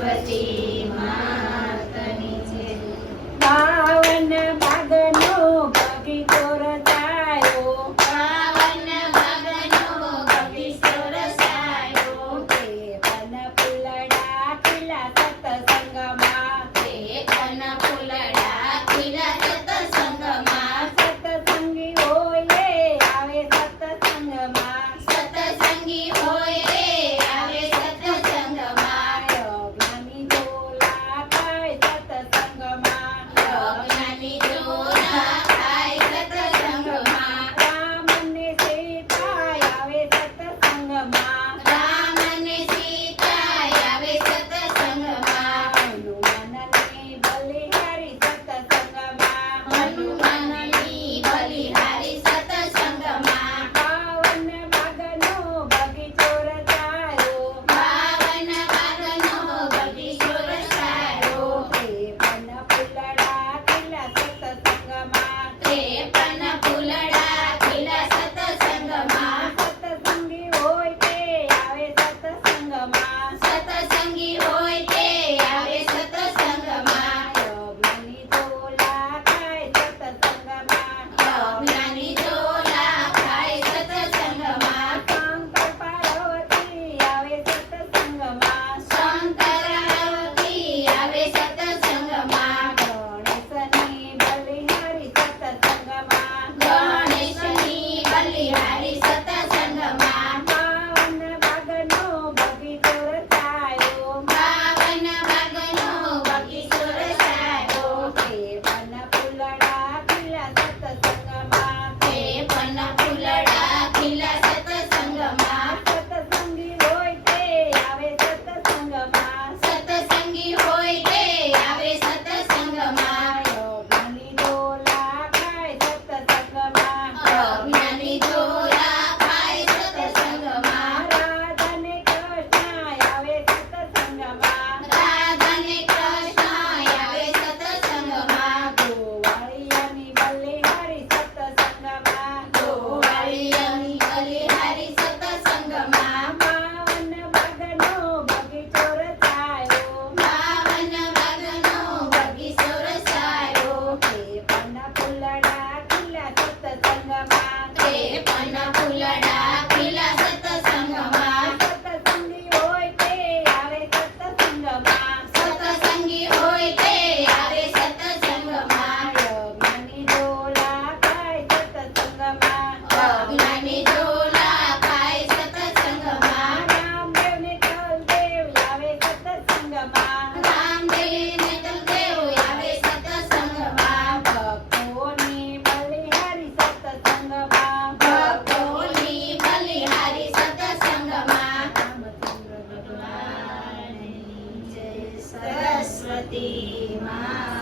Swati. राहतात ભગવતી મા